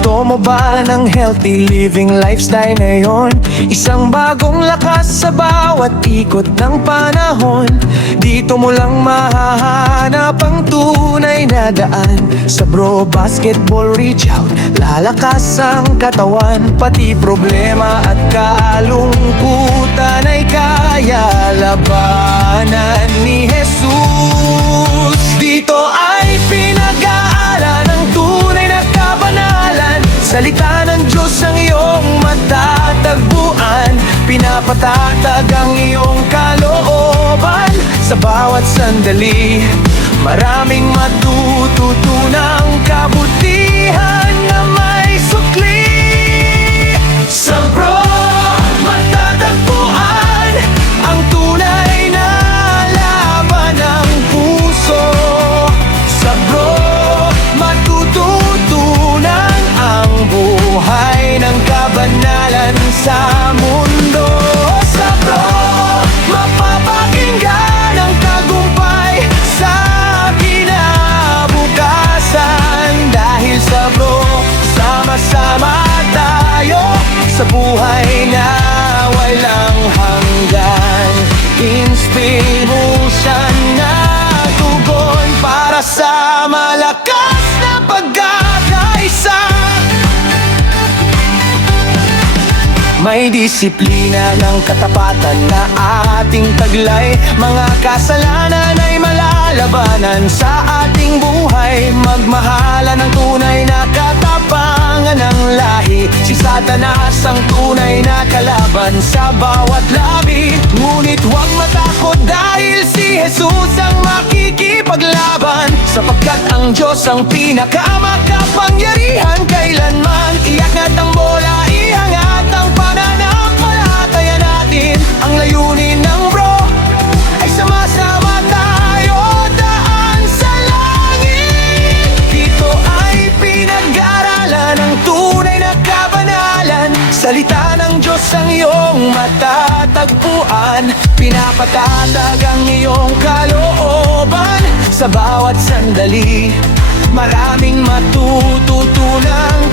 Gusto mo ba ng healthy living lifestyle ngayon? Isang bagong lakas sa bawat ikot ng panahon. Dito mo lang mahahanap ang tunay na daan. Sa Bro Basketball Reach Out, lalakas ang katawan. Pati problema at kalungkutan ay kaya labanan ni Jesus. Dito ay pinag-aaralan ng tunay na kabanalan. Salita ng Diyos ang iyong matatagpuan. Pinapatatag ang iyong kalooban. Sa bawat sandali, maraming matututunang kabutihan na may sukli. Sa Bro, matatagpuan ang tunay na laban ng puso. Sa Bro, matututunan ang buhay ng kabanalan sa mundo. Sa Bro, mapapakinggan ang tagumpay sa kinabukasan. Dahil sa Bro, sama-sama tayo sa buhay na walang hanggan. Inspiration na tugon para sa malakas na pagkakaisa. May disiplina ng katapatan na ating taglay. Mga kasalanan ay malalabanan sa ating buhay. Magmahala ng tunay na katapangan ng lahi. Si Satanas ang tunay na kalaban sa bawat labi. Ngunit huwag matakot dahil si Jesus ang makikipaglaban. Sapagkat ang Diyos ang pinakamakapangyarihan kailanman. Iangat ang bola, iangat ang pananampalataya natin. Ang layunin ng Bro ay sama-sama tayo daan sa langit. Dito ay pinag-aaralan ng tunay na kabanalan. Salita ng Diyos ang iyong matatagpuan. Pinapatatag ang iyong kalooban. Sa bawat sandali, maraming matututunang